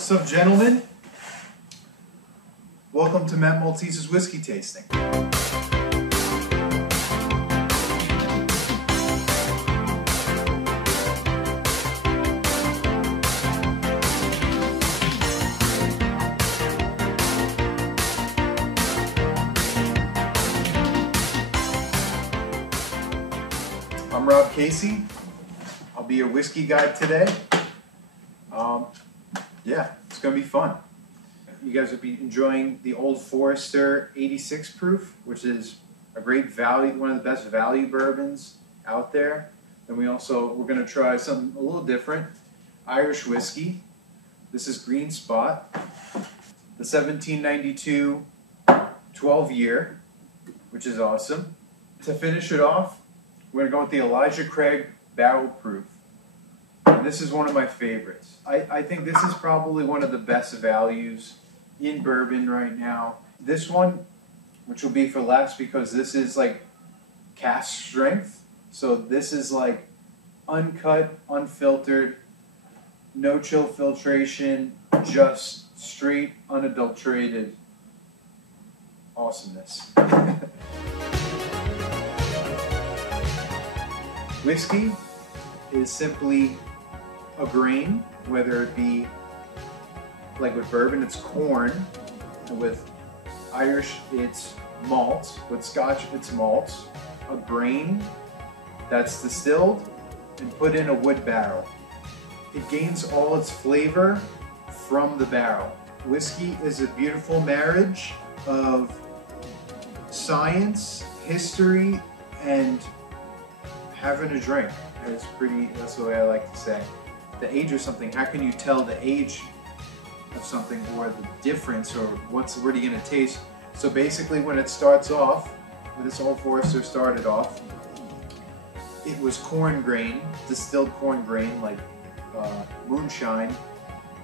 What's up, gentlemen? Welcome to Matt Maltese's whiskey tasting. I'm Rob Casey. I'll be your whiskey guide today. Yeah, it's going to be fun. You guys will be enjoying the Old Forester 86 proof, which is a great value, one of the best value bourbons out there. Then we're going to try something a little different, Irish whiskey. This is Green Spot, the 1792 12 year, which is awesome. To finish it off, we're going to go with the Elijah Craig Barrel Proof. And this is one of my favorites. I think this is probably one of the best values in bourbon right now. This one, which will be for last because this is like cask strength. So this is like uncut, unfiltered, no chill filtration, just straight, unadulterated awesomeness. Whiskey is simply a grain, whether it be like with bourbon, it's corn, and with Irish, it's malt, with Scotch, it's malt, a grain that's distilled and put in a wood barrel. It gains all its flavor from the barrel. Whiskey is a beautiful marriage of science, history, and having a drink. That's the way I like to say. The age of something, how can you tell the age of something or the difference or what are you going to taste? So basically when it starts off, when this Old Forester started off, it was corn grain, distilled corn grain like moonshine,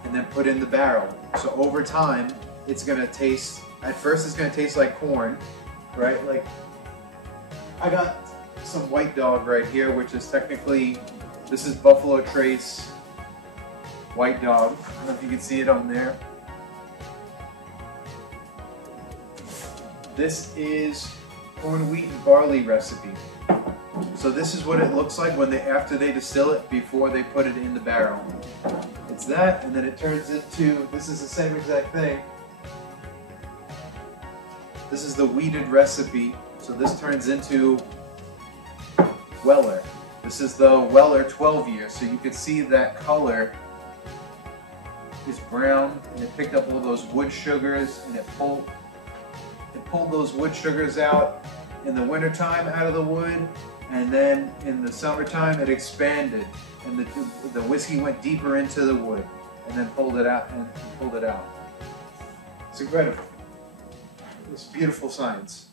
and then put in the barrel. So over time, it's going to taste, at first it's going to taste like corn, right? Like I got some White Dog right here, which is technically, this is Buffalo Trace White Dog. I don't know if you can see it on there. This is corn, wheat, and barley recipe. So this is what it looks like when after they distill it, before they put it in the barrel. It's that, and then it turns into, this is the same exact thing. This is the wheated recipe. So this turns into Weller. This is the Weller 12 year. So you can see that color is brown, and it picked up all those wood sugars, and it pulled those wood sugars out in the wintertime out of the wood, and then in the summertime it expanded, and the whiskey went deeper into the wood, and then pulled it out. It's incredible. It's beautiful science.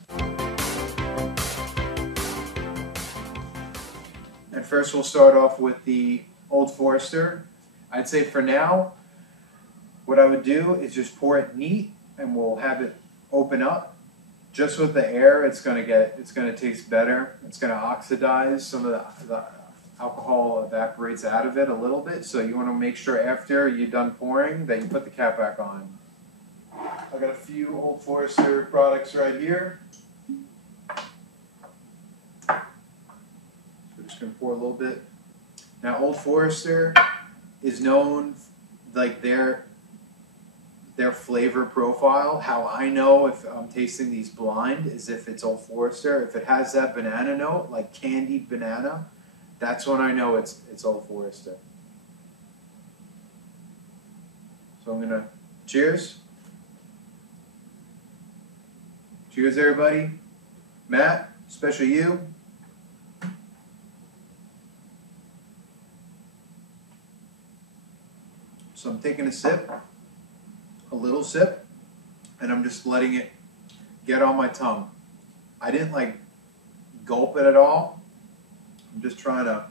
And first we'll start off with the Old Forester. I'd say for now, what I would do is just pour it neat, and we'll have it open up. Just with the air, it's going to taste better. It's going to oxidize. Some of the alcohol evaporates out of it a little bit. So you want to make sure after you're done pouring that you put the cap back on. I've got a few Old Forester products right here. We're just going to pour a little bit. Now, Old Forester is known, like their flavor profile. How I know if I'm tasting these blind is if it's Old Forester. If it has that banana note, like candied banana, that's when I know it's Old Forester. So I'm gonna cheers. Cheers, everybody. Matt, especially you. So I'm taking a sip. A little sip, and I'm just letting it get on my tongue. I didn't like gulp it at all. I'm just trying to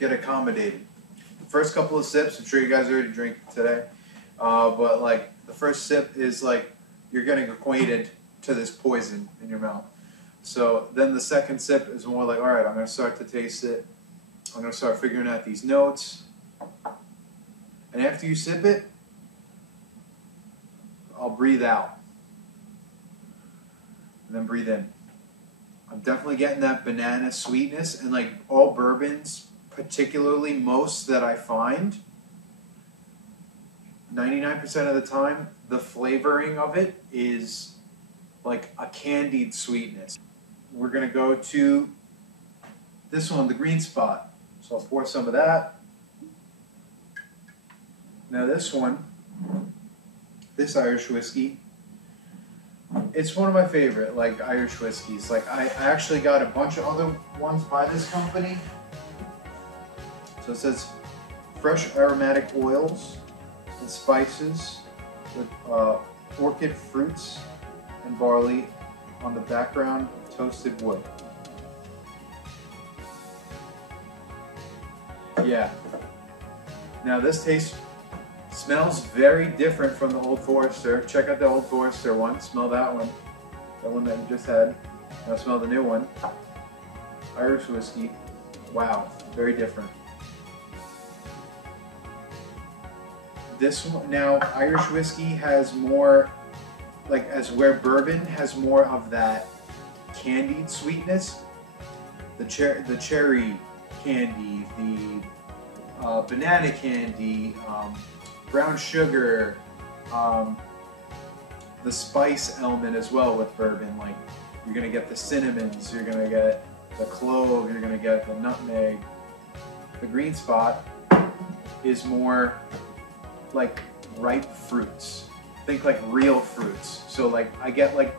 get accommodated. The first couple of sips, I'm sure you guys already drink today, but like the first sip is like you're getting acquainted to this poison in your mouth. So then the second sip is more like, all right, I'm going to start to taste it. I'm going to start figuring out these notes. And after you sip it, I'll breathe out. And then breathe in. I'm definitely getting that banana sweetness, and like all bourbons, particularly most that I find, 99% of the time, the flavoring of it is like a candied sweetness. We're going to go to this one, the Green Spot. So I'll pour some of that. Now this one, this Irish whiskey, it's one of my favorite like Irish whiskeys. Like I actually got a bunch of other ones by this company. So it says fresh aromatic oils and spices with orchid fruits and barley on the background of toasted wood. Yeah. Now this smells very different from the Old Forester. Check out the Old Forester one. Smell that one. That one that you just had. Now smell the new one. Irish whiskey. Wow. Very different. This one, now Irish whiskey has more, like as where bourbon has more of that candied sweetness. The cherry candy, the banana candy, brown sugar, the spice element as well with bourbon. Like you're gonna get the cinnamons, you're gonna get the clove, you're gonna get the nutmeg. The Green Spot is more like ripe fruits. Think like real fruits. So like I get like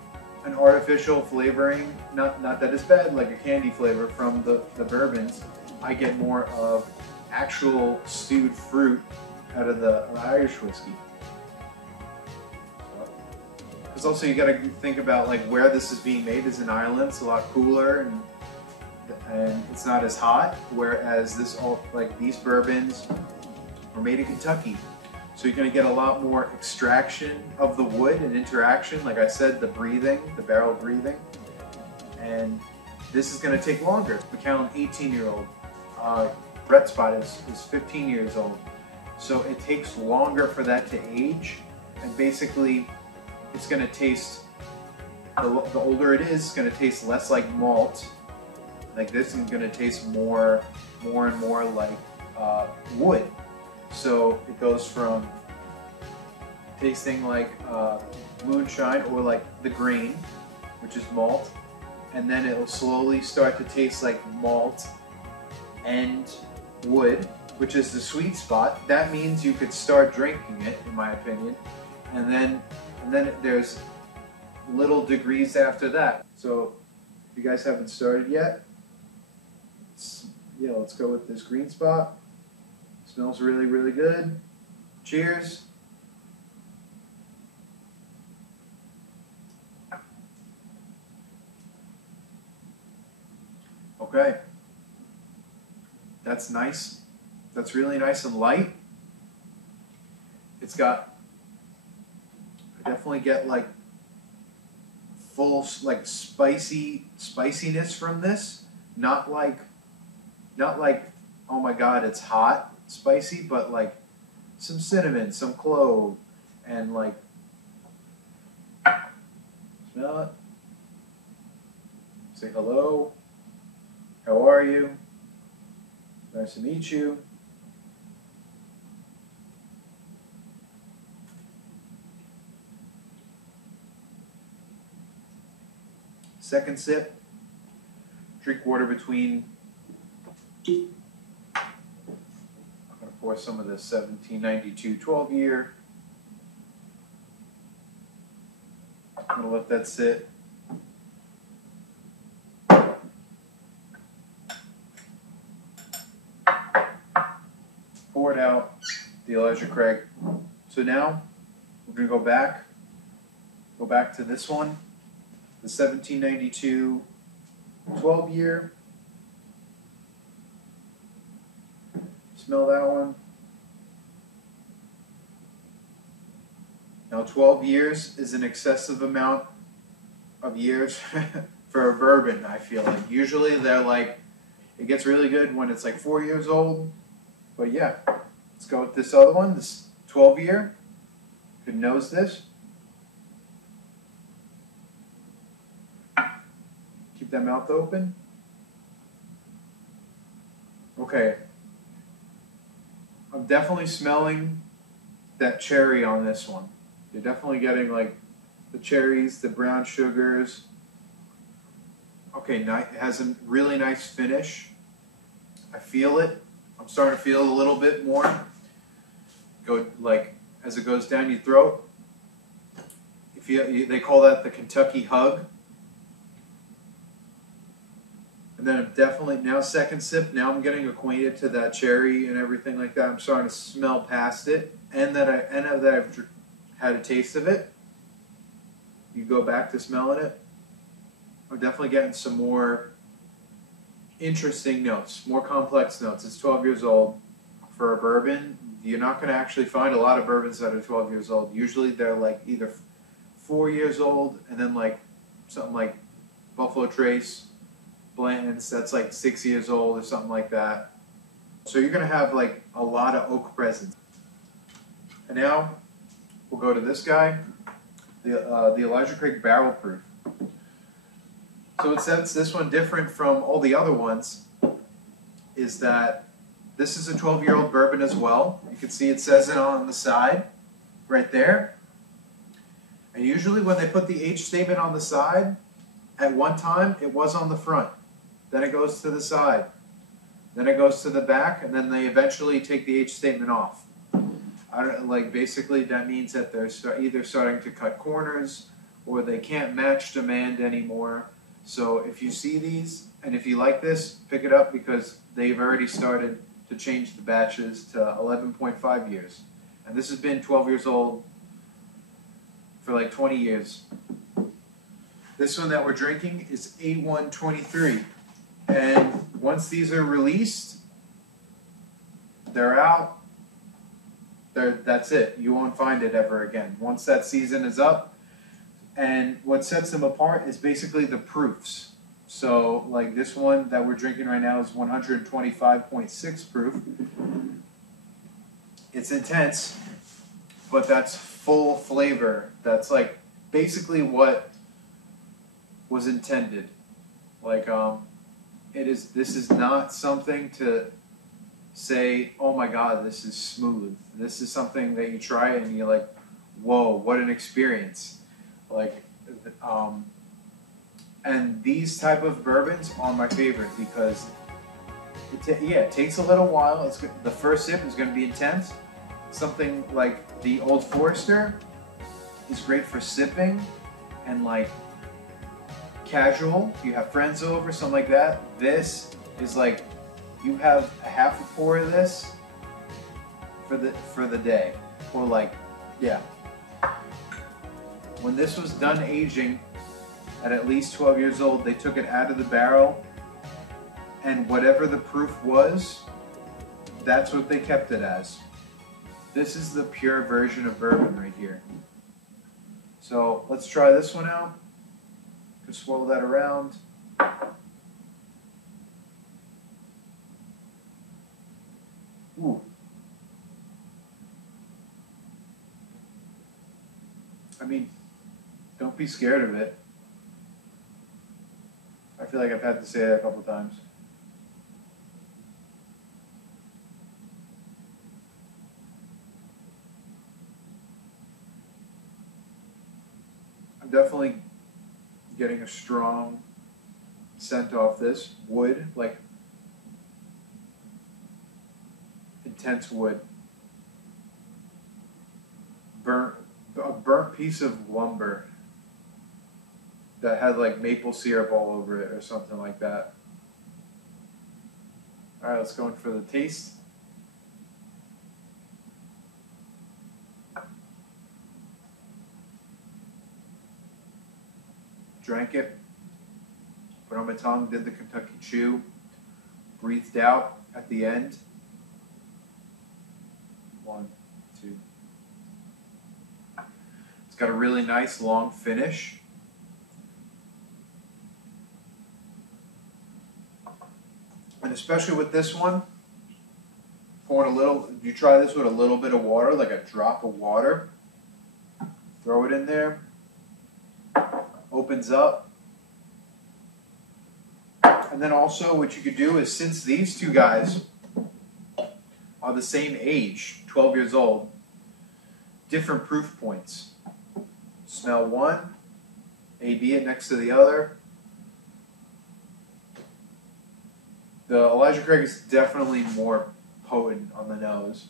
an artificial flavoring, not that it's bad, like a candy flavor from the bourbons. I get more of actual stewed fruit out of the Irish whiskey. Because also you got to think about like where this is being made is in Ireland. It's a lot cooler and it's not as hot. Whereas these bourbons were made in Kentucky, so you're going to get a lot more extraction of the wood and interaction. Like I said, the breathing, the barrel breathing, and this is going to take longer. Macallan, 18-year-old. Red Spot is 15 years old. So it takes longer for that to age, and basically it's going to taste, the older it is, it's going to taste less like malt. Like this is going to taste more and more like wood. So it goes from tasting like moonshine or like the grain, which is malt, and then it will slowly start to taste like malt and wood, which is the sweet spot. That means you could start drinking it, in my opinion, and then there's little degrees after that. So if you guys haven't started yet, let's go with this Green Spot. Smells really, really good. Cheers. Okay. That's nice. That's really nice and light. It's got, I definitely get like full like spiciness from this. Not like, oh my God, it's hot spicy, but like some cinnamon, some clove, and like, smell it. Say hello. How are you? Nice to meet you. Second sip. Drink water between. I'm going to pour some of the 1792 12 year. I'm going to let that sit. Pour it out, the Elijah Craig. So now we're going to go back to this one, the 1792 12 year. Smell that one. Now 12 years is an excessive amount of years for a bourbon, I feel like. Usually they're like It gets really good when it's like 4 years old. But yeah, let's go with this other one, this 12-year. You can nose this. Keep that mouth open. Okay. I'm definitely smelling that cherry on this one. You're definitely getting like the cherries, the brown sugars. Okay, it has a really nice finish. I feel it. I'm starting to feel a little bit more. Go like as it goes down your throat. They call that the Kentucky hug. And then I'm definitely now second sip. Now I'm getting acquainted to that cherry and everything like that. I'm starting to smell past it, and that I've had a taste of it. You go back to smelling it. I'm definitely getting some more interesting notes, more complex notes. It's 12 years old. For a bourbon, you're not going to actually find a lot of bourbons that are 12 years old. Usually they're like either 4 years old and then like something like Buffalo Trace, Blanton's, that's like 6 years old or something like that. So you're going to have like a lot of oak presence. And now we'll go to this guy, the Elijah Craig Barrel Proof. So what sets this one different from all the other ones is that this is a 12-year-old bourbon as well. You can see it says it on the side right there. And usually when they put the age statement on the side, at one time it was on the front. Then it goes to the side. Then it goes to the back, and then they eventually take the age statement off. Basically that means that they're either starting to cut corners or they can't match demand anymore. So if you see these, and if you like this, pick it up because they've already started to change the batches to 11.5 years. And this has been 12 years old for like 20 years. This one that we're drinking is A123. And once these are released, they're out. That's it. You won't find it ever again. Once that season is up. And what sets them apart is basically the proofs. So, like this one that we're drinking right now is 125.6 proof. It's intense, but that's full flavor. That's like basically what was intended. Like, this is not something to say, oh my God, this is smooth. This is something that you try and you're like, whoa, what an experience. Like, and these type of bourbons are my favorite because it takes a little while. The first sip is going to be intense. Something like the Old Forester is great for sipping and like casual. If you have friends over, something like that. This is like you have a half a pour of this for the day, or like, yeah. When this was done aging at least 12 years old, they took it out of the barrel, and whatever the proof was, that's what they kept it as. This is the pure version of bourbon right here. So let's try this one out. Just swirl that around. Ooh. I mean, don't be scared of it. I feel like I've had to say that a couple times. I'm definitely getting a strong scent off this. Wood, like intense wood. A burnt piece of lumber that had like maple syrup all over it or something like that. All right, let's go in for the taste. Drank it, put it on my tongue, did the Kentucky Chew, breathed out at the end. 1, 2. It's got a really nice long finish. And especially with this one, pouring a little, you try this with a little bit of water, like a drop of water. Throw it in there. Opens up. And then also what you could do is, since these two guys are the same age, 12 years old, different proof points. Smell one, AB it next to the other. The Elijah Craig is definitely more potent on the nose.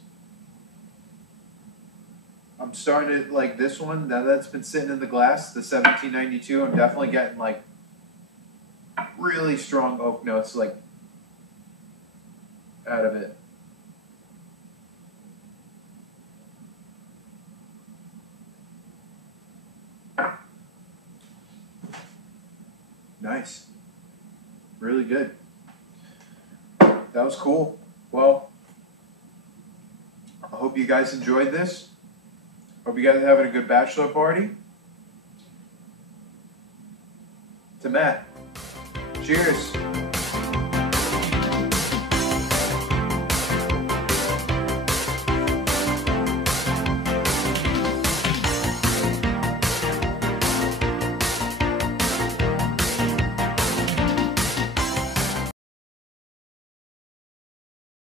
I'm starting to like this one, now that's been sitting in the glass, the 1792. I'm definitely getting like really strong oak notes like out of it. Nice. Really good. That was cool. Well, I hope you guys enjoyed this. Hope you guys are having a good bachelor party. To Matt, cheers.